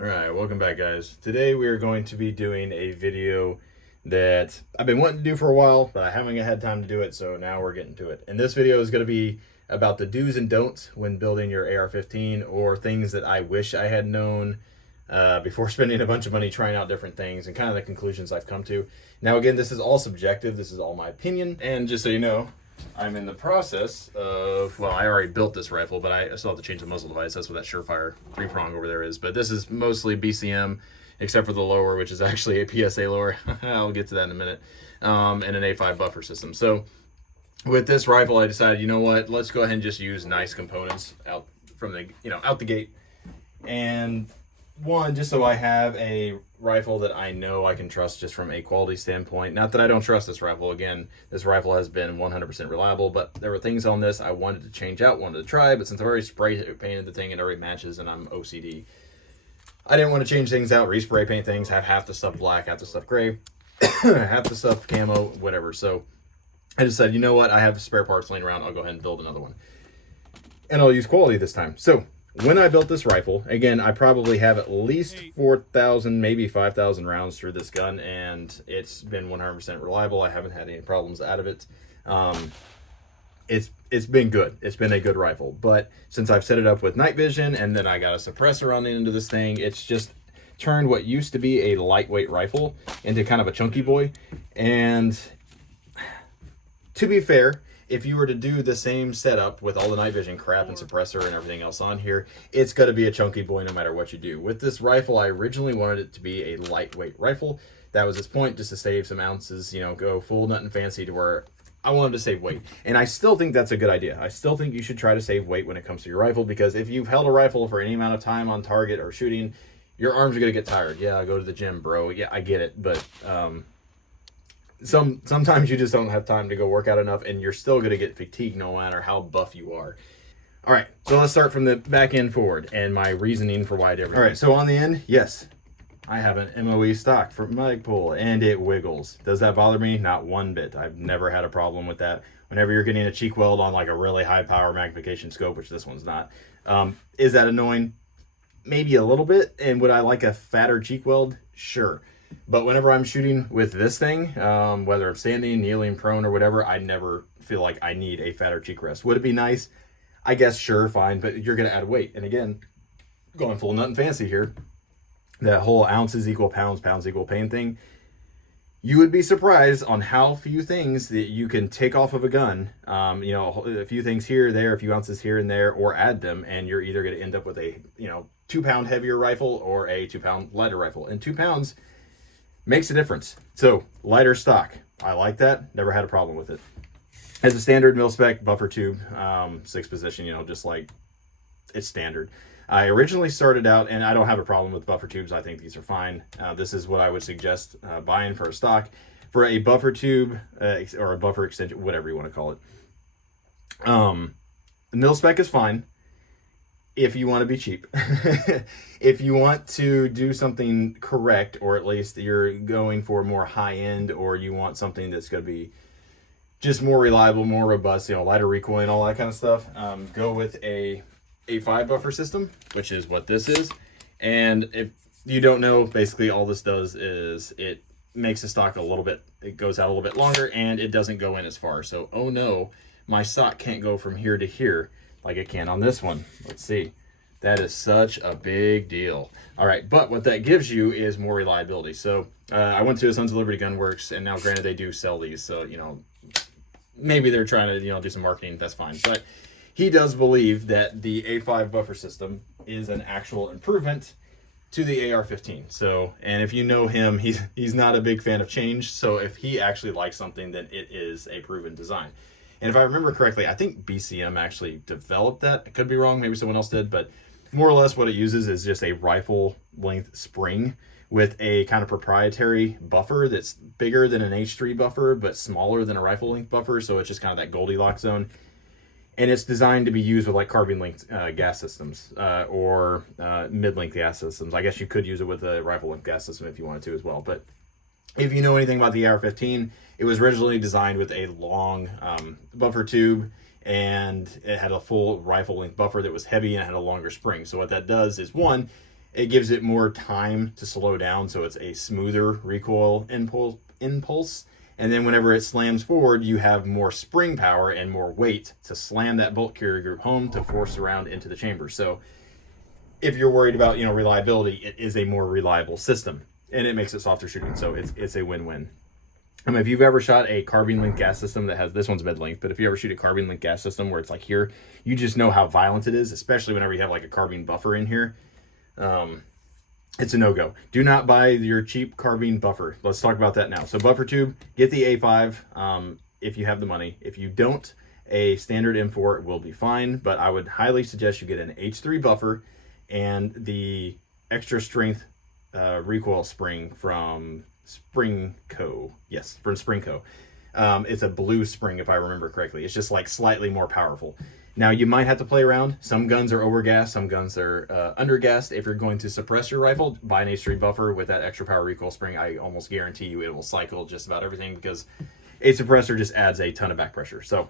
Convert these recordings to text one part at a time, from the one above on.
Alright, welcome back guys. Today we are going to be doing a video that I've been wanting to do for a while, but I haven't had time to do it, so now we're getting to it. And this video is going to be about the do's and don'ts when building your AR-15, or things that I wish I had known before spending a bunch of money trying out different things, and kind of the conclusions I've come to. Now again, this is all subjective, this is all my opinion, and just so you know, I'm in the process of, well, I already built this rifle, but I still have to change the muzzle device. That's what that Surefire 3-prong over there is. But this is mostly BCM, except for the lower, which is actually a PSA lower. I'll get to that in a minute. And an A5 buffer system. So with this rifle, I decided, you know what, let's go ahead and just use nice components out from the, out the gate. And one, just so I have a rifle that I know I can trust just from a quality standpoint. Not that I don't trust this rifle. Again, this rifle has been 100% reliable, but there were things on this I wanted to change out, wanted to try, but since I've already spray painted the thing, it already matches, and I'm OCD. I didn't want to change things out, respray paint things, have half the stuff black, half the stuff gray, half the stuff camo, whatever. So I just said, you know what, I have spare parts laying around, I'll go ahead and build another one. And I'll use quality this time. So when I built this rifle, again, I probably have at least 4,000, maybe 5,000 rounds through this gun, and it's been 100% reliable. I haven't had any problems out of it. It's been good. It's been a good rifle. But since I've set it up with night vision, and then I got a suppressor on the end of this thing, it's just turned what used to be a lightweight rifle into kind of a chunky boy. And to be fair, if you were to do the same setup with all the night vision crap and suppressor and everything else on here, it's going to be a chunky boy no matter what you do. With this rifle, I originally wanted it to be a lightweight rifle. That was its point, just to save some ounces, go full nut and fancy to where I wanted to save weight. And I still think that's a good idea. I still think you should try to save weight when it comes to your rifle, because if you've held a rifle for any amount of time on target or shooting, your arms are going to get tired. Yeah, go to the gym, bro. Yeah, I get it, but sometimes you just don't have time to go work out enough, and you're still going to get fatigued no matter how buff you are. All right, so let's start from the back end forward and my reasoning for why I did everything. All right, so on the end, yes, I have an MOE stock for Magpul, and it wiggles. Does that bother me? Not one bit. I've never had a problem with that. Whenever you're getting a cheek weld on like a really high power magnification scope, which this one's not, is that annoying? Maybe a little bit. And would I like a fatter cheek weld? Sure. But whenever I'm shooting with this thing, whether I'm standing, kneeling, prone, or whatever, I never feel like I need a fatter cheek rest. Would it be nice? I guess, sure, fine, but you're going to add weight. And again, going full nut and fancy here, that whole ounces equal pounds, pounds equal pain thing, you would be surprised on how few things that you can take off of a gun. A few things here, there, a few ounces here and there, or add them, and you're either going to end up with a, 2-pound heavier rifle or a 2-pound lighter rifle. And 2 pounds makes a difference. So lighter stock, I like that. Never had a problem with it. As a standard mil-spec buffer tube, 6 position, just like it's standard. I originally started out, and I don't have a problem with buffer tubes. I think these are fine. This is what I would suggest buying for a stock. For a buffer tube or a buffer extension, whatever you want to call it. Mil-spec is fine if you want to be cheap. If you want to do something correct, or at least you're going for more high end, or you want something that's going to be just more reliable, more robust, lighter recoil and all that kind of stuff, go with a A5 buffer system, which is what this is. And if you don't know, basically all this does is it makes the stock a little bit, it goes out a little bit longer, and it doesn't go in as far. So, oh no, my stock can't go from here to here like it can on this one. Let's see. That is such a big deal. All right, but what that gives you is more reliability. So I went to a Sons of Liberty Gunworks, and now granted they do sell these, so maybe they're trying to do some marketing. That's fine. But he does believe that the A5 buffer system is an actual improvement to the AR-15. So, and if you know him, he's not a big fan of change. So if he actually likes something, then it is a proven design. And if I remember correctly, I think BCM actually developed that. I could be wrong. Maybe someone else did. But more or less what it uses is just a rifle length spring with a kind of proprietary buffer that's bigger than an H3 buffer, but smaller than a rifle length buffer. So it's just kind of that Goldilocks zone. And it's designed to be used with like carbine length gas systems or mid-length gas systems. I guess you could use it with a rifle length gas system if you wanted to as well. But if you know anything about the AR-15, it was originally designed with a long buffer tube, and it had a full rifle length buffer that was heavy and had a longer spring. So what that does is, one, it gives it more time to slow down, so it's a smoother recoil impulse. And then whenever it slams forward, you have more spring power and more weight to slam that bolt carrier group home to force the round into the chamber. So if you're worried about, you know, reliability, it is a more reliable system, and it makes it softer shooting. So it's a win-win. I mean, if you've ever shot a carbine link gas system that has, this one's mid length, but if you ever shoot a carbine link gas system where it's like here, you just know how violent it is, especially whenever you have like a carbine buffer in here. It's a no-go. Do not buy your cheap carbine buffer. Let's talk about that now. So buffer tube, get the A5 if you have the money. If you don't, a standard M4 will be fine, but I would highly suggest you get an H3 buffer and the extra strength recoil spring from Springco. Yes, from Springco. It's a blue spring, if I remember correctly. It's just like slightly more powerful. Now, you might have to play around. Some guns are overgassed, some guns are undergassed. If you're going to suppress your rifle, buy an H3 buffer with that extra power recoil spring. I almost guarantee you it will cycle just about everything, because a suppressor just adds a ton of back pressure. So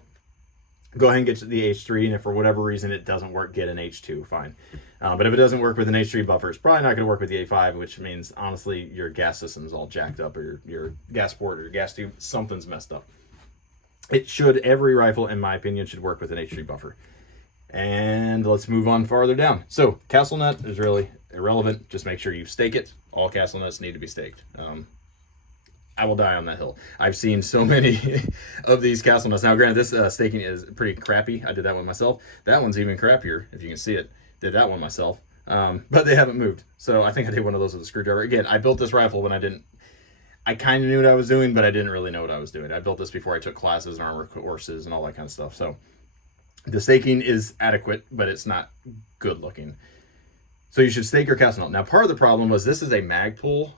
go ahead and get to the H3, and if for whatever reason it doesn't work, get an H2, fine. But if it doesn't work with an H3 buffer, it's probably not going to work with the A5, which means, honestly, your gas system's all jacked up, or your gas port or your gas tube, something's messed up. It should, every rifle, in my opinion, should work with an H3 buffer. And let's move on farther down. So, castle nut is really irrelevant. Just make sure you stake it. All castle nuts need to be staked. I will die on that hill. I've seen so many of these castle nuts. Now, granted, this staking is pretty crappy. I did that one myself. That one's even crappier, if you can see it. Did that one myself. But they haven't moved. So I think I did one of those with a screwdriver. Again, I built this rifle when I kind of knew what I was doing, but I didn't really know what I was doing. I built this before I took classes and armor courses and all that kind of stuff. So the staking is adequate, but it's not good looking. So you should stake your castle nut. Now, part of the problem was this is a Magpul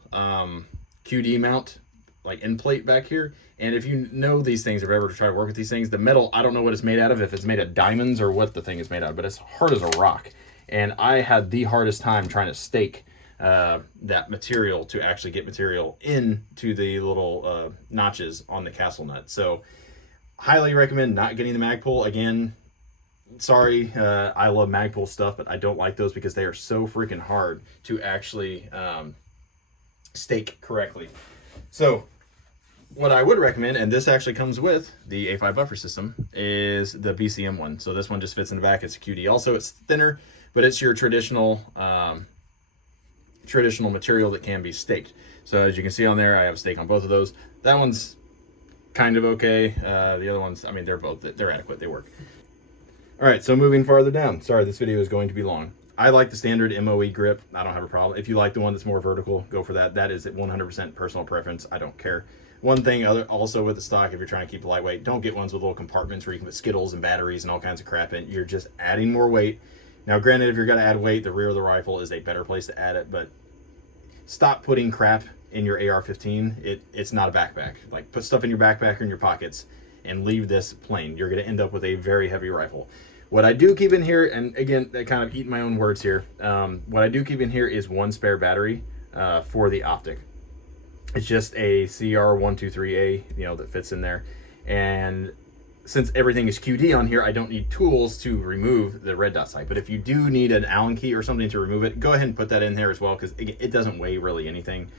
QD mount, like end plate back here. And if you know these things, if you've ever tried to work with these things, the metal, I don't know what it's made out of, if it's made of diamonds or what the thing is made out of, but it's hard as a rock. And I had the hardest time trying to stake that material to actually get material into the little notches on the castle nut. So highly recommend not getting the Magpul. Again, sorry, I love Magpul stuff, but I don't like those because they are so freaking hard to actually stake correctly. So what I would recommend, and this actually comes with the A5 buffer system, is the BCM one. So this one just fits in the back. It's a QD. Also, it's thinner, but it's your traditional material that can be staked. So as you can see on there, I have a stake on both of those. That one's kind of okay. The other ones, I mean, they're adequate. They work. All right, so moving farther down. Sorry, this video is going to be long. I like the standard MOE grip. I don't have a problem. If you like the one that's more vertical, go for that. That is 100% personal preference. I don't care. One thing also with the stock, if you're trying to keep it lightweight, don't get ones with little compartments where you can put Skittles and batteries and all kinds of crap in. You're just adding more weight. Now, granted, if you're going to add weight, the rear of the rifle is a better place to add it, but stop putting crap in your AR-15. It's not a backpack. Like, put stuff in your backpack or in your pockets and leave this plain. You're going to end up with a very heavy rifle. What I do keep in here, and again, I kind of eat my own words here, what I do keep in here is one spare battery for the optic. It's just a CR123A, that fits in there. And since everything is QD on here, I don't need tools to remove the red dot sight. But if you do need an Allen key or something to remove it, go ahead and put that in there as well, because it doesn't weigh really anything.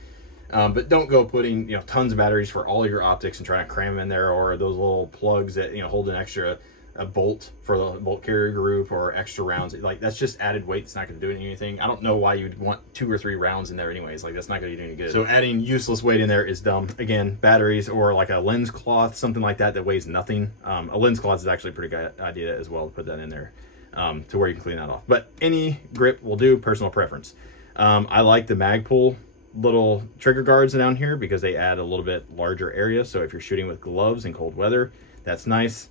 But don't go putting tons of batteries for all your optics and trying to cram them in there, or those little plugs that hold an extra a bolt for the bolt carrier group or extra rounds. Like, that's just added weight. It's not going to do anything. I don't know why you'd want 2 or 3 rounds in there anyways. Like, that's not going to do any good. So adding useless weight in there is dumb. Again, batteries or like a lens cloth, something like that weighs nothing. A lens cloth is actually a pretty good idea as well to put that in there to where you can clean that off. But any grip will do, personal preference. I like the Magpul little trigger guards down here because they add a little bit larger area. So if you're shooting with gloves in cold weather, that's nice.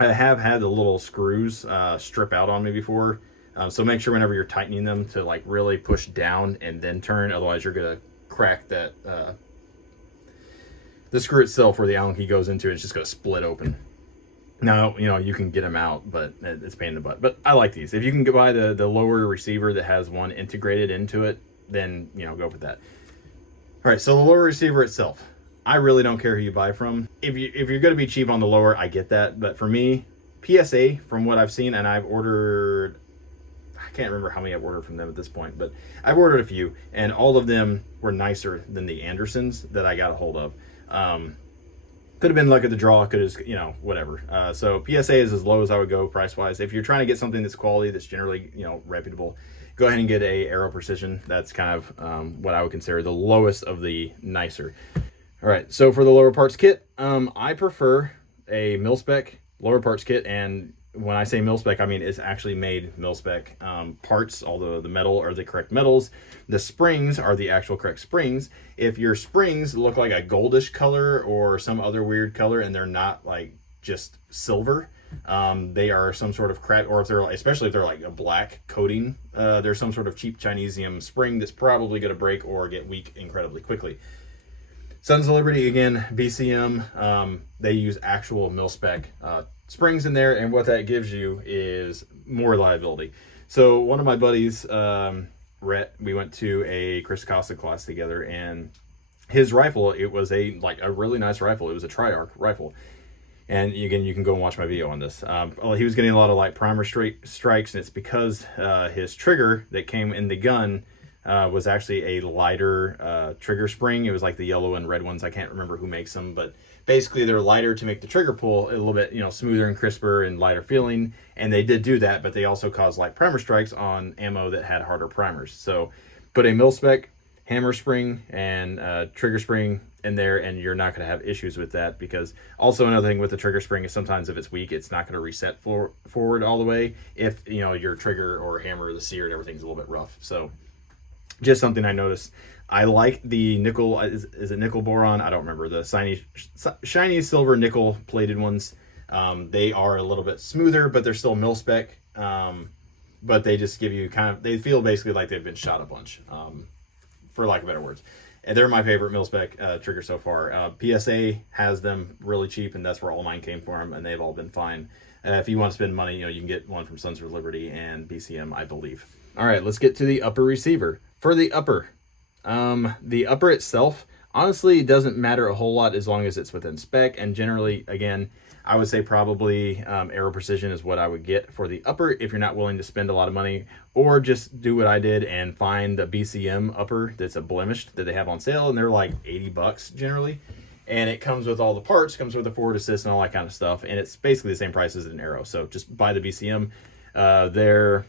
I have had the little screws strip out on me before, so make sure whenever you're tightening them to like really push down and then turn, otherwise you're gonna crack that the screw itself where the Allen key goes into. It's just gonna split open. Now you can get them out, but it's a pain in the butt. But I like these. If you can buy the lower receiver that has one integrated into it, then go with that. All right, so the lower receiver itself, I really don't care who you buy from. If you're going to be cheap on the lower, I get that. But for me, PSA, from what I've seen, and I've ordered, I can't remember how many I've ordered from them at this point, but I've ordered a few, and all of them were nicer than the Andersons that I got a hold of. Could have been luck of the draw, could have, you know, whatever. So PSA is as low as I would go price wise. If you're trying to get something that's quality, that's generally, you know, reputable, go ahead and get a Aero Precision. That's kind of what I would consider the lowest of the nicer. All right, so for the lower parts kit, I prefer a mil-spec lower parts kit, and when I say mil-spec, I mean it's actually made mil-spec parts, although the metal are the correct metals. The springs are the actual correct springs. If your springs look like a goldish color or some other weird color and they're not like just silver, they are some sort of crap, or if they're, especially if they're like a black coating, there's some sort of cheap Chinesium spring that's probably going to break or get weak incredibly quickly. Sons of Liberty, again, BCM, they use actual mil-spec springs in there, and what that gives you is more reliability. So one of my buddies, Rhett, we went to a Chris Acosta class together, and his rifle, it was a really nice rifle. It was a Tri-Arc rifle. And again, you can go and watch my video on this. He was getting a lot of like primer strikes, and it's because his trigger that came in the gun was actually a lighter trigger spring. It was like the yellow and red ones. I can't remember who makes them, but basically they're lighter to make the trigger pull a little bit, you know, smoother and crisper and lighter feeling. And they did do that, but they also caused light primer strikes on ammo that had harder primers. So put a mil-spec hammer spring and trigger spring in there, and you're not going to have issues with that, because also another thing with the trigger spring is sometimes if it's weak, it's not going to reset forward all the way if, you know, your trigger or hammer, the sear and everything's a little bit rough. So just something I noticed. I like the nickel, is it nickel boron? I don't remember. The shiny silver nickel plated ones. They are a little bit smoother, but they're still mil-spec. But they just give you they feel basically like they've been shot a bunch, for lack of better words. And they're my favorite mil-spec trigger so far. PSA has them really cheap, and that's where all mine came from, and they've all been fine. If you want to spend money, you know, you can get one from Sons of Liberty and BCM, I believe. All right, let's get to the upper receiver. For the upper itself, honestly, it doesn't matter a whole lot as long as it's within spec. And generally, again, I would say probably Aero Precision is what I would get for the upper if you're not willing to spend a lot of money, or just do what I did and find the BCM upper that's a blemished that they have on sale, and they're like $80 generally. And it comes with all the parts, comes with a forward assist and all that kind of stuff, and it's basically the same price as an Aero. So just buy the BCM. Their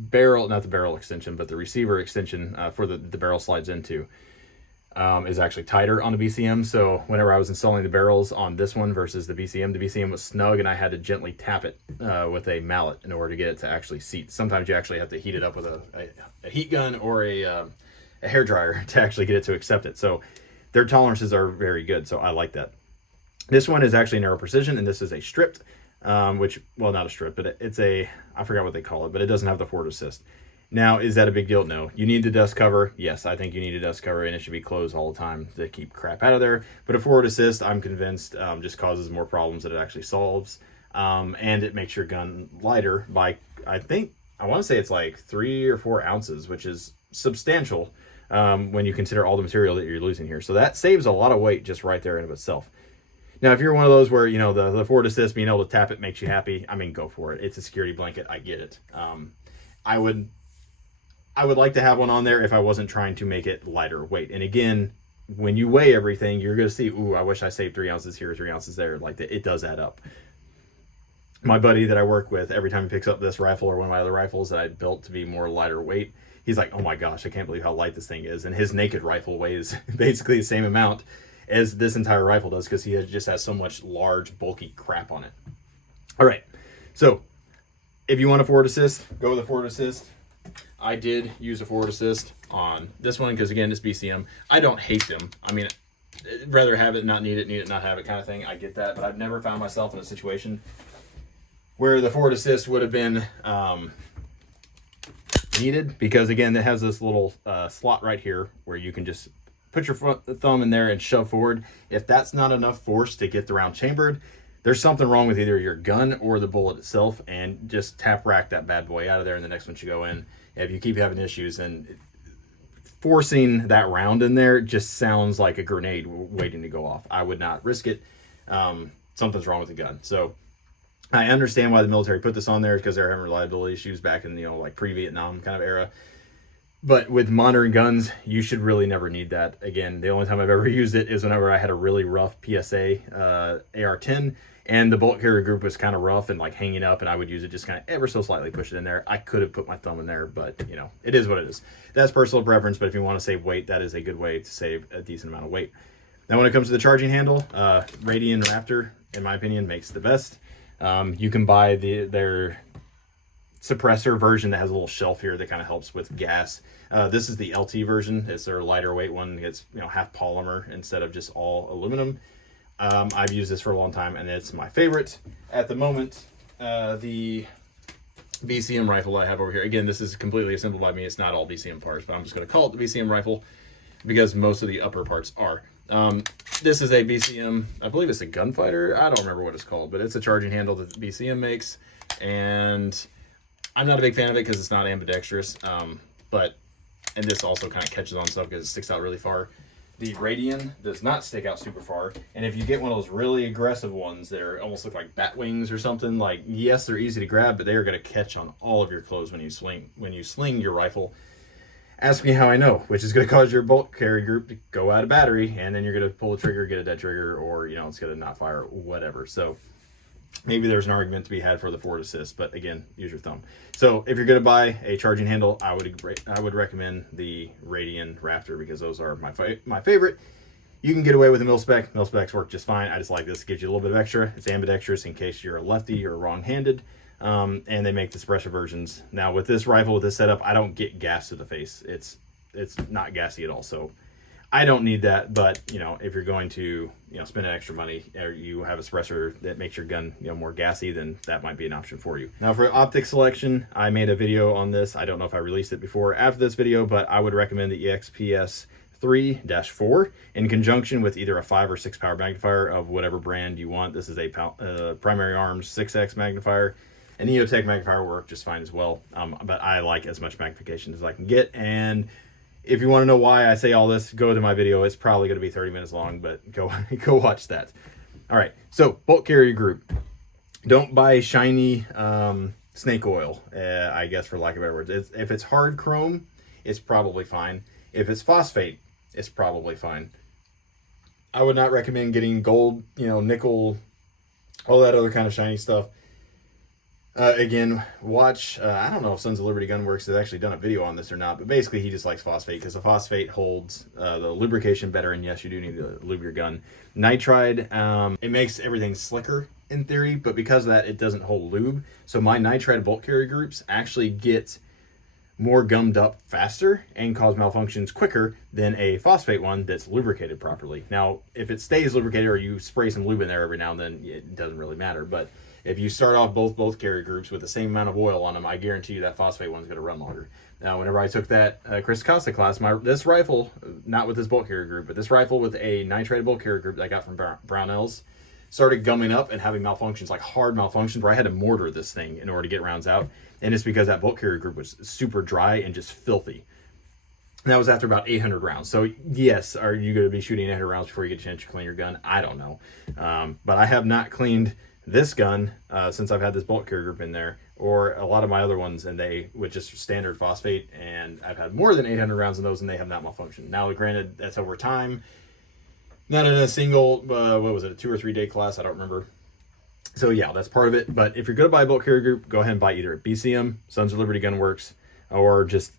barrel, not the barrel extension, but the receiver extension for the barrel slides into is actually tighter on the BCM. So whenever I was installing the barrels on this one versus the BCM was snug, and I had to gently tap it with a mallet in order to get it to actually seat. Sometimes you actually have to heat it up with a heat gun or a hair dryer to actually get it to accept it. So their tolerances are very good, so I like that. This one is actually an Aero Precision, and this is a stripped, which, well, not a strip, but it's I forgot what they call it, but it doesn't have the forward assist. Now, is that a big deal? No. You need the dust cover. Yes, I think you need a dust cover, and it should be closed all the time to keep crap out of there. But a forward assist, I'm convinced, just causes more problems than it actually solves. And it makes your gun lighter by, I want to say it's like 3 or 4 ounces, which is substantial when you consider all the material that you're losing here. So that saves a lot of weight just right there in of itself. Now, if you're one of those where, you know, the forward assist, being able to tap it makes you happy, I mean, go for it. It's a security blanket. I get it. I would like to have one on there if I wasn't trying to make it lighter weight. And again, when you weigh everything, you're going to see, ooh, I wish I saved 3 ounces here, 3 ounces there. Like, it does add up. My buddy that I work with, every time he picks up this rifle or one of my other rifles that I built to be more lighter weight, he's like, oh my gosh, I can't believe how light this thing is. And his naked rifle weighs basically the same amount as this entire rifle does, because he just has so much large, bulky crap on it. All right, so if you want a forward assist, go with a forward assist. I did use a forward assist on this one because, again, it's BCM. I don't hate them. I mean, I'd rather have it, not need it, not have it kind of thing. I get that, but I've never found myself in a situation where the forward assist would have been needed, because, again, it has this little slot right here where you can just put your thumb in there and shove forward. If that's not enough force to get the round chambered, there's something wrong with either your gun or the bullet itself, and just tap rack that bad boy out of there, and the next one should go in. If you keep having issues, then forcing that round in there just sounds like a grenade waiting to go off. I would not risk it. Something's wrong with the gun. So I understand why the military put this on there, because they're having reliability issues back in, like pre-Vietnam kind of era. But with modern guns, you should really never need that. Again, the only time I've ever used it is whenever I had a really rough PSA AR-10, and the bolt carrier group was kind of rough and like hanging up, and I would use it just kind of ever so slightly, push it in there. I could have put my thumb in there, but it is what it is. That's personal preference, but if you want to save weight, that is a good way to save a decent amount of weight. Now, when it comes to the charging handle, Radian Raptor, in my opinion, makes the best. You can buy their suppressor version that has a little shelf here that kind of helps with gas. This is the LT version. It's their lighter weight one. It's half polymer instead of just all aluminum. I've used this for a long time, and it's my favorite at the moment. The BCM rifle I have over here. Again, this is completely assembled by me. It's not all BCM parts, but I'm just going to call it the BCM rifle because most of the upper parts are. This is a BCM, I believe it's a gunfighter. I don't remember what it's called, but it's a charging handle that the BCM makes, and I'm not a big fan of it because it's not ambidextrous, and this also kind of catches on stuff because it sticks out really far. The Radian does not stick out super far, and if you get one of those really aggressive ones that are almost look like bat wings or something, like, yes, they're easy to grab, but they are going to catch on all of your clothes when you sling your rifle. Ask me how I know, which is going to cause your bolt carry group to go out of battery, and then you're going to pull the trigger, get a dead trigger, or it's going to not fire, whatever. So maybe there's an argument to be had for the forward assist, but again, use your thumb. So if you're going to buy a charging handle, I would recommend the Radian Raptor because those are my favorite. You can get away with a mil-spec. Mil-specs work just fine. I just like this. It gives you a little bit of extra. It's ambidextrous in case you're a lefty or wrong-handed. And they make the suppressor versions. Now with this rifle, with this setup, I don't get gas to the face. It's not gassy at all. So I don't need that. But if you're going to spend extra money, or you have a suppressor that makes your gun more gassy, then that might be an option for you. Now for optic selection, I made a video on this. I don't know if I released it before or after this video, but I would recommend the EXPS 3-4 in conjunction with either a 5 or 6 power magnifier of whatever brand you want. This is a Primary Arms 6X magnifier. An EOTech magnifier will work just fine as well, but I like as much magnification as I can get. And if you want to know why I say all this, go to my video. It's probably going to be 30 minutes long, but go watch that. All right, so bolt carrier group. Don't buy shiny snake oil, I guess, for lack of better words. If it's hard chrome, it's probably fine. If it's phosphate, it's probably fine. I would not recommend getting gold, nickel, all that other kind of shiny stuff. Again, watch, I don't know if Sons of Liberty Gunworks has actually done a video on this or not, but basically he just likes phosphate because the phosphate holds the lubrication better, and yes, you do need to lube your gun. Nitride, it makes everything slicker in theory, but because of that, it doesn't hold lube. So my nitride bolt carrier groups actually get more gummed up faster and cause malfunctions quicker than a phosphate one that's lubricated properly. Now, if it stays lubricated or you spray some lube in there every now and then, it doesn't really matter, but if you start off both carrier groups with the same amount of oil on them, I guarantee you that phosphate one's going to run longer. Now, whenever I took that Chris Costa class, this rifle, not with this bolt carrier group, but this rifle with a nitrated bolt carrier group that I got from Brownells, started gumming up and having malfunctions, like hard malfunctions, where I had to mortar this thing in order to get rounds out. And it's because that bolt carrier group was super dry and just filthy. And that was after about 800 rounds. So yes, are you going to be shooting 800 rounds before you get a chance to clean your gun? I don't know. But I have not cleaned this gun since I've had this bolt carrier group in there, or a lot of my other ones, and they with just standard phosphate, and I've had more than 800 rounds in those, and they have not malfunctioned. Now, granted, that's over time, not in a single, what was it, a 2 or 3 day class, I don't remember. So yeah, that's part of it. But if you're going to buy a bolt carrier group, go ahead and buy either a BCM, Sons of Liberty Gunworks, or just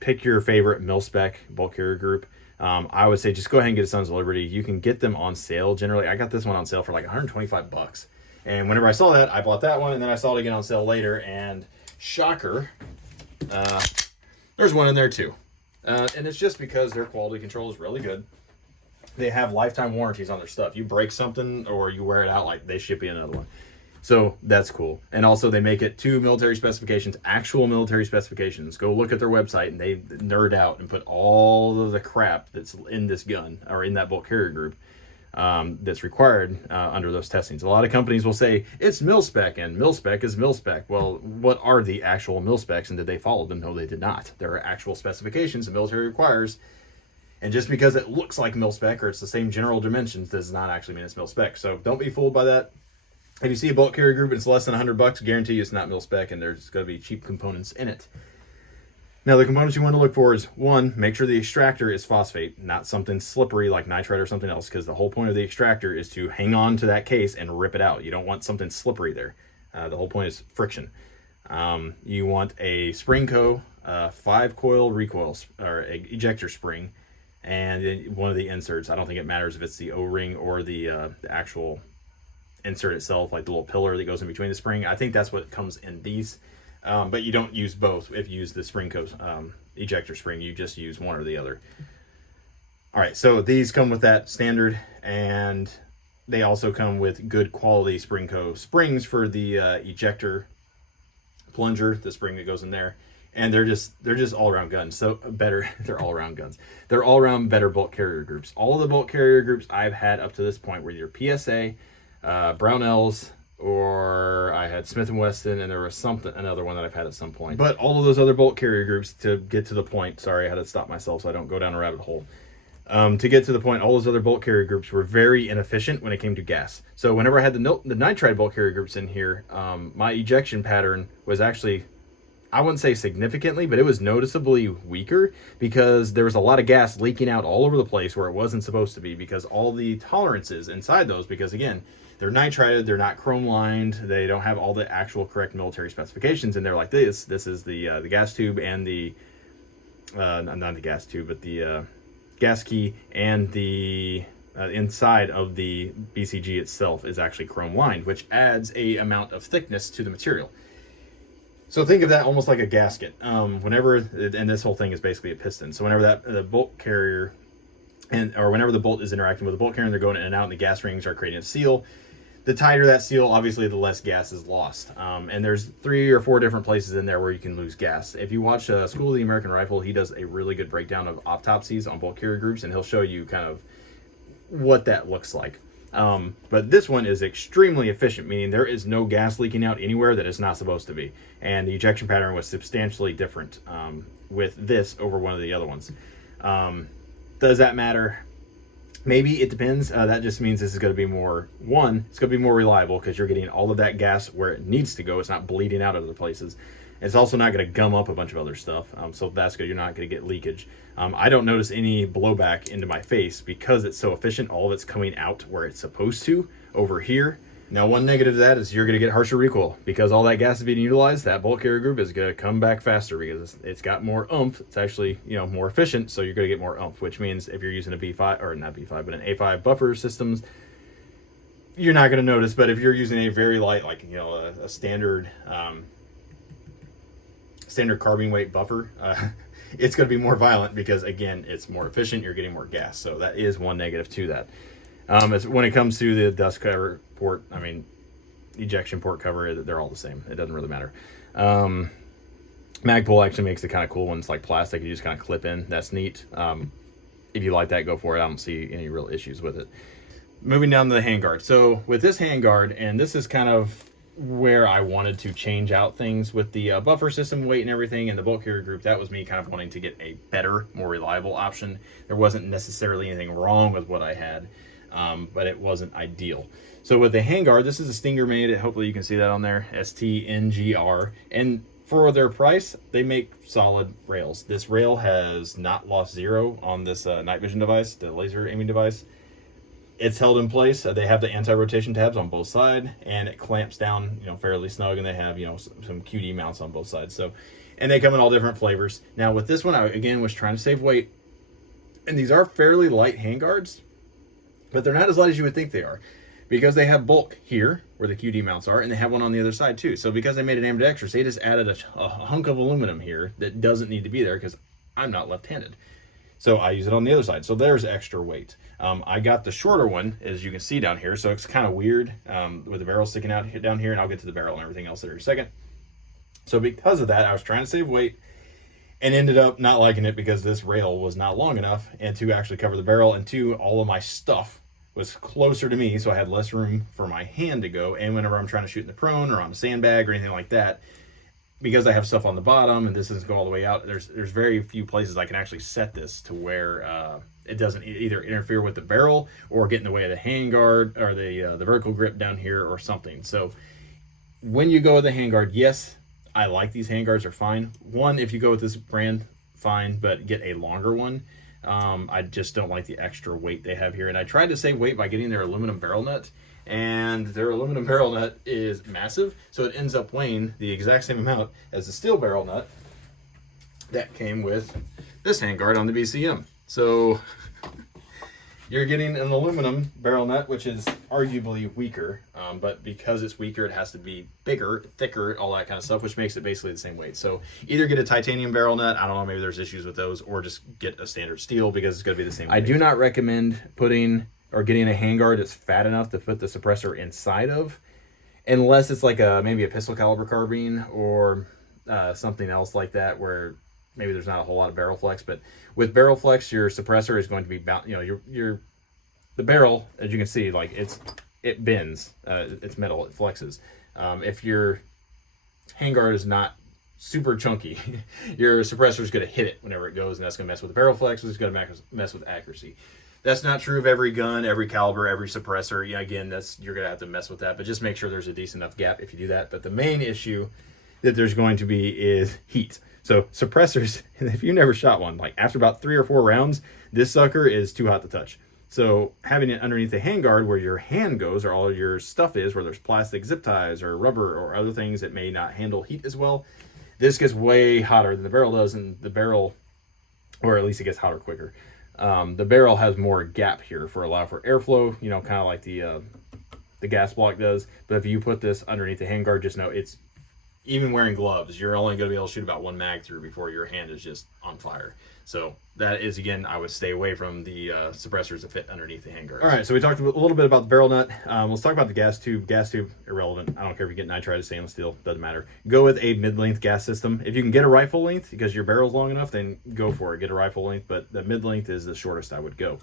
pick your favorite mil-spec bolt carrier group. I would say just go ahead and get a Sons of Liberty. You can get them on sale generally. I got this one on sale for like 125 bucks. And whenever I saw that, I bought that one, and then I saw it again on sale later, and shocker, there's one in there too. And it's just because their quality control is really good. They have lifetime warranties on their stuff. You break something or you wear it out, like they ship you another one. So that's cool. And also they make it to military specifications, actual military specifications. Go look at their website, and they nerd out and put all of the crap that's in this gun or in that bolt carrier group that's required under those testings. A lot of companies will say it's mil-spec and mil-spec is mil-spec. Well, what are the actual mil-specs, and did they follow them? No, they did not. There are actual specifications the military requires. And just because it looks like mil-spec or it's the same general dimensions does not actually mean it's mil-spec. So don't be fooled by that. If you see a bolt carrier group and it's less than $100, guarantee you it's not mil spec and there's going to be cheap components in it. Now, the components you want to look for is, one, make sure the extractor is phosphate, not something slippery like nitride or something else, because the whole point of the extractor is to hang on to that case and rip it out. You don't want something slippery there. The whole point is friction. You want a spring co, 5-coil recoil or ejector spring, and one of the inserts. I don't think it matters if it's the O-ring or the actual insert itself, like the little pillar that goes in between the spring. I think that's what comes in these. But you don't use both. If you use the spring co ejector spring, you just use one or the other. All right, so these come with that standard, and they also come with good quality spring co springs for the ejector plunger, the spring that goes in there, and they're just all around guns. So better, they're all around guns. They're all around better bolt carrier groups. All of the bolt carrier groups I've had up to this point were either PSA, Brownells, or I had Smith & Wesson, and there was another one that I've had at some point. But all of those other bolt carrier groups, to get to the point, sorry, I had to stop myself so I don't go down a rabbit hole. To get to the point, all those other bolt carrier groups were very inefficient when it came to gas. So whenever I had the nitride bolt carrier groups in here, my ejection pattern was actually, I wouldn't say significantly, but it was noticeably weaker because there was a lot of gas leaking out all over the place where it wasn't supposed to be, because all the tolerances inside those, because again, they're nitrided, they're not chrome lined, they don't have all the actual correct military specifications in there like this. This is the gas tube and the, not the gas tube, but the gas key, and the inside of the BCG itself is actually chrome lined, which adds a amount of thickness to the material. So think of that almost like a gasket. Whenever, and this whole thing is basically a piston. So whenever the bolt carrier, or whenever the bolt is interacting with the bolt carrier and they're going in and out and the gas rings are creating a seal, the tighter that seal, obviously the less gas is lost. And there's 3 or 4 different places in there where you can lose gas. If you watch School of the American Rifle, he does a really good breakdown of autopsies on bolt carrier groups, and he'll show you kind of what that looks like. But this one is extremely efficient, meaning there is no gas leaking out anywhere that it's not supposed to be. And the ejection pattern was substantially different with this over one of the other ones. Does that matter? Maybe, it depends. That just means this is going to be more, it's going to be more reliable because you're getting all of that gas where it needs to go. It's not bleeding out other places. It's also not going to gum up a bunch of other stuff. So that's good. You're not going to get leakage. I don't notice any blowback into my face because it's so efficient. All of it's coming out where it's supposed to over here. Now, one negative to that is you're going to get harsher recoil because all that gas is being utilized. That bolt carrier group is going to come back faster because it's got more oomph. It's actually, more efficient, so you're going to get more oomph, which means if you're using a B5, or not B5, but an A5 buffer systems, you're not going to notice. But if you're using a very light, like, a standard carbine weight buffer, it's going to be more violent because, again, it's more efficient. You're getting more gas. So that is one negative to that. When it comes to the dust cover port, ejection port cover, they're all the same. It doesn't really matter. Magpul actually makes the kind of cool ones like plastic. You just kind of clip in. That's neat. If you like that, go for it. I don't see any real issues with it. Moving down to the handguard. So with this handguard, and this is kind of where I wanted to change out things with the buffer system weight and everything, and the bolt carrier group, that was me kind of wanting to get a better, more reliable option. There wasn't necessarily anything wrong with what I had. But it wasn't ideal. So with the handguard, this is a Stinger made. Hopefully you can see that on there, STNGR. And for their price, they make solid rails. This rail has not lost zero on this night vision device, the laser aiming device. It's held in place. They have the anti-rotation tabs on both sides, and it clamps down, fairly snug. And they have, some QD mounts on both sides. So, and they come in all different flavors. Now with this one, I again was trying to save weight, and these are fairly light handguards. But they're not as light as you would think they are because they have bulk here where the QD mounts are, and they have one on the other side too. So because they made it ambidextrous, they just added a hunk of aluminum here that doesn't need to be there because I'm not left-handed. So I use it on the other side. So there's extra weight. I got the shorter one, as you can see down here. So it's kind of weird with the barrel sticking out down here, and I'll get to the barrel and everything else there in a second. So because of that, I was trying to save weight and ended up not liking it because this rail was not long enough and to actually cover the barrel, and two, all of my stuff was closer to me, so I had less room for my hand to go. And whenever I'm trying to shoot in the prone or on a sandbag or anything like that, because I have stuff on the bottom and this doesn't go all the way out, there's very few places I can actually set this to where it doesn't either interfere with the barrel or get in the way of the handguard or the vertical grip down here or something. So when you go with the handguard, yes, I like these handguards, are fine. One, if you go with this brand, fine, but get a longer one. I just don't like the extra weight they have here. And I tried to save weight by getting their aluminum barrel nut, and their aluminum barrel nut is massive, so it ends up weighing the exact same amount as the steel barrel nut that came with this handguard on the BCM. So you're getting an aluminum barrel nut, which is arguably weaker, but because it's weaker, it has to be bigger, thicker, all that kind of stuff, which makes it basically the same weight. So either get a titanium barrel nut, I don't know, maybe there's issues with those, or just get a standard steel because it's going to be the same weight. I do not recommend putting or getting a handguard that's fat enough to put the suppressor inside of, unless it's like maybe a pistol caliber carbine or something else like that, where maybe there's not a whole lot of barrel flex. But with barrel flex, your suppressor is going to be the barrel, as you can see, like it bends, it's metal, it flexes. If your handguard is not super chunky, your suppressor is going to hit it whenever it goes, and that's going to mess with the barrel flex, which is going to mess with accuracy. That's not true of every gun, every caliber, every suppressor. Yeah, again, you're going to have to mess with that, but just make sure there's a decent enough gap if you do that. But the main issue that there's going to be is heat. So suppressors, if you never shot one, like after about 3 or 4 rounds, this sucker is too hot to touch. So having it underneath the handguard where your hand goes, or all of your stuff is, where there's plastic zip ties or rubber or other things that may not handle heat as well, this gets way hotter than the barrel does, and the barrel, or at least it gets hotter quicker. The barrel has more gap here allow for airflow, kind of like the gas block does. But if you put this underneath the handguard, just know it's, even wearing gloves, you're only going to be able to shoot about 1 mag through before your hand is just on fire. So that is, again, I would stay away from the suppressors that fit underneath the handguards. All right, so we talked a little bit about the barrel nut. Let's talk about the gas tube. Gas tube, irrelevant. I don't care if you get nitride or stainless steel, doesn't matter. Go with a mid-length gas system. If you can get a rifle length because your barrel's long enough, then go for it. Get a rifle length, but the mid-length is the shortest I would go.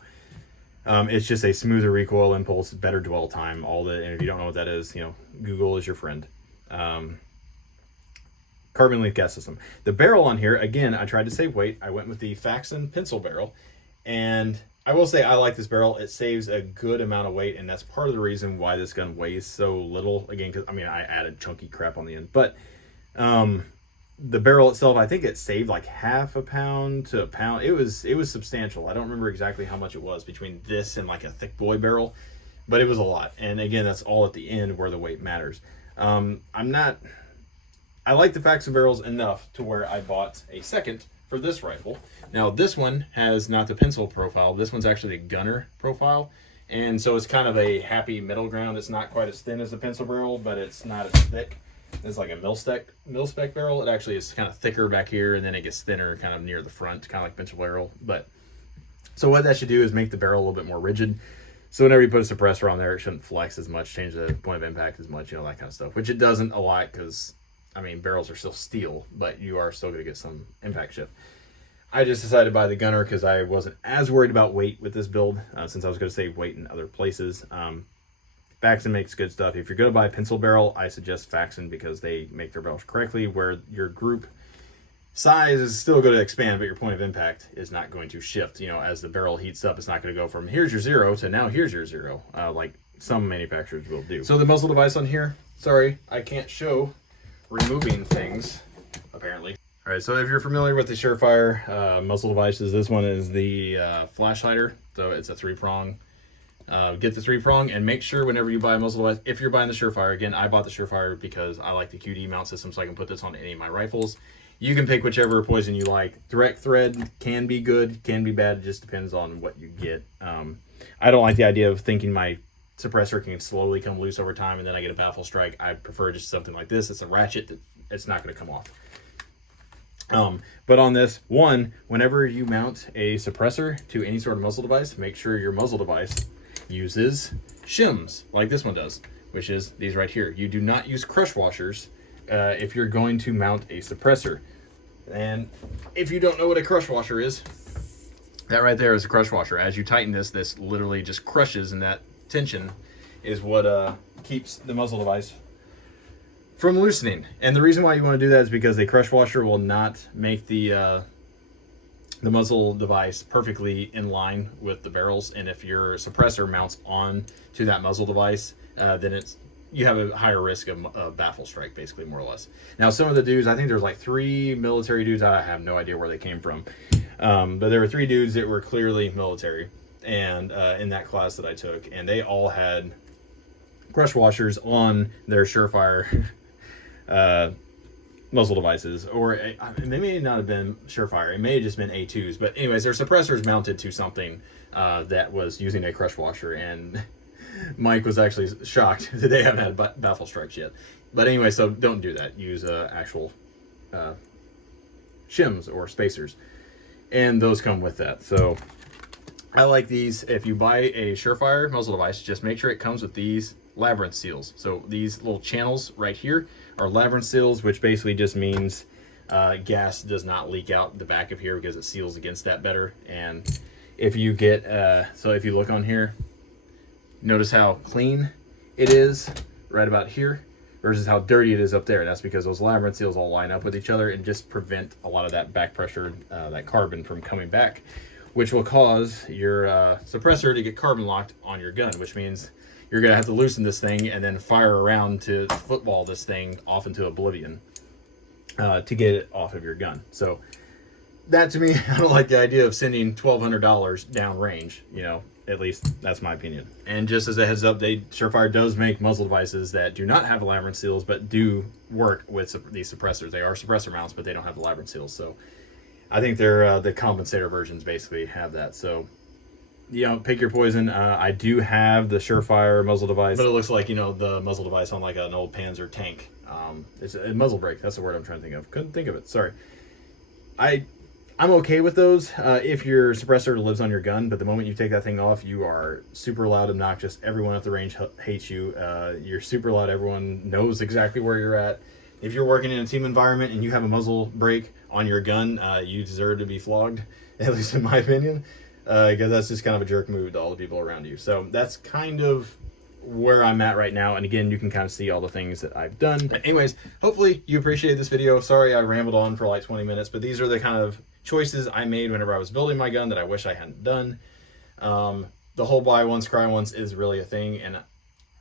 It's just a smoother recoil impulse, better dwell time, and if you don't know what that is, Google is your friend. Carbon leaf gas system. The barrel on here, again, I tried to save weight. I went with the Faxon pencil barrel, and I will say I like this barrel. It saves a good amount of weight, and that's part of the reason why this gun weighs so little. Again, because I added chunky crap on the end, but the barrel itself, I think it saved like half a pound to a pound. It was substantial. I don't remember exactly how much it was between this and like a thick boy barrel, but it was a lot. And again, that's all at the end where the weight matters. I like the Faxon barrels enough to where I bought a second for this rifle. Now this one has not the pencil profile. This one's actually a gunner profile. And so it's kind of a happy middle ground. It's not quite as thin as the pencil barrel, but it's not as thick. It's like a mil-spec barrel. It actually is kind of thicker back here, and then it gets thinner kind of near the front, kind of like pencil barrel. But so what that should do is make the barrel a little bit more rigid. So whenever you put a suppressor on there, it shouldn't flex as much, change the point of impact as much, that kind of stuff. Which it doesn't a lot because, barrels are still steel, but you are still going to get some impact shift. I just decided to buy the gunner because I wasn't as worried about weight with this build, since I was going to save weight in other places. Faxon makes good stuff. If you're going to buy a pencil barrel, I suggest Faxon because they make their barrels correctly, where your group size is still going to expand, but your point of impact is not going to shift. As the barrel heats up, it's not going to go from here's your 0 to now here's your 0, like some manufacturers will do. So the muzzle device on here, sorry, I can't show removing things, apparently. All right, so if you're familiar with the Surefire muzzle devices, this one is the flash hider. So it's a 3-prong. Get the 3-prong, and make sure whenever you buy a muzzle device, if you're buying the Surefire, again, I bought the Surefire because I like the QD mount system, so I can put this on any of my rifles. You can pick whichever poison you like. Direct thread can be good, can be bad. It just depends on what you get. I don't like the idea of thinking my suppressor can slowly come loose over time and then I get a baffle strike. I prefer just something like this. It's a ratchet that it's not going to come off. But on this one, whenever you mount a suppressor to any sort of muzzle device, make sure your muzzle device uses shims like this one does, which is these right here. You do not use crush washers if you're going to mount a suppressor. And if you don't know what a crush washer is, that right there is a crush washer. As you tighten this literally just crushes, and that tension is what keeps the muzzle device from loosening. And the reason why you want to do that is because a crush washer will not make the muzzle device perfectly in line with the barrels. And if your suppressor mounts on to that muzzle device, then you have a higher risk of baffle strike, basically, more or less. Now, some of the dudes, I think there's like 3 military dudes. I have no idea where they came from. But there were 3 dudes that were clearly military, and in that class that I took, and they all had crush washers on their Surefire muzzle devices, or they may not have been Surefire. It may have just been A2s. But anyways, their suppressors mounted to something that was using a crush washer, and Mike was actually shocked that they haven't had baffle strikes yet. But anyway, so don't do that. Use actual shims or spacers, and those come with that. So I like these. If you buy a Surefire muzzle device, just make sure it comes with these labyrinth seals. So these little channels right here are labyrinth seals, which basically just means gas does not leak out the back of here because it seals against that better. And if you get so if you look on here, notice how clean it is right about here versus how dirty it is up there. That's because those labyrinth seals all line up with each other and just prevent a lot of that back pressure, that carbon from coming back, which will cause your suppressor to get carbon locked on your gun, which means you're going to have to loosen this thing and then fire around to football this thing off into oblivion to get it off of your gun. So that, to me, I don't like the idea of sending $1,200 down range, you know. At least that's my opinion. And just as a heads up, Surefire does make muzzle devices that do not have labyrinth seals, but do work with these suppressors. They are suppressor mounts, but they don't have the labyrinth seals. So I think they're the compensator versions basically have that. So, you know, pick your poison. I do have the Surefire muzzle device, but it looks like, you know, the muzzle device on like an old Panzer tank. It's a muzzle brake. That's the word I'm trying to think of. Couldn't think of it. Sorry. I'm okay with those if your suppressor lives on your gun, but the moment you take that thing off, you are super loud, obnoxious. Everyone at the range hates you. You're super loud. Everyone knows exactly where you're at. If you're working in a team environment and you have a muzzle brake on your gun, you deserve to be flogged, at least in my opinion, because that's just kind of a jerk move to all the people around you. So that's kind of where I'm at right now. And again, you can kind of see all the things that I've done. But anyways, hopefully you appreciate this video. Sorry I rambled on for like 20 minutes, but these are the kind of choices I made whenever I was building my gun that I wish I hadn't done. The whole buy once, cry once is really a thing, and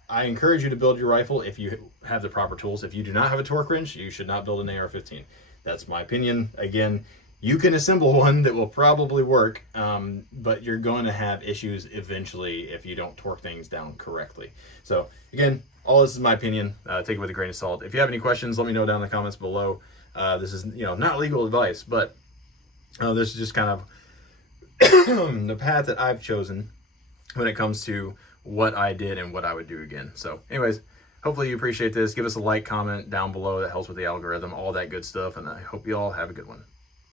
I encourage you to build your rifle if you have the proper tools. If you do not have a torque wrench, you should not build an AR-15. That's my opinion. Again, you can assemble one that will probably work, but you're going to have issues eventually if you don't torque things down correctly. So again, all this is my opinion. Take it with a grain of salt. If you have any questions, let me know down in the comments below. This is, you know, not legal advice, but this is just kind of the path that I've chosen when it comes to what I did and what I would do again. So anyways, hopefully you appreciate this. Give us a like, comment down below. That helps with the algorithm, all that good stuff. And I hope you all have a good one.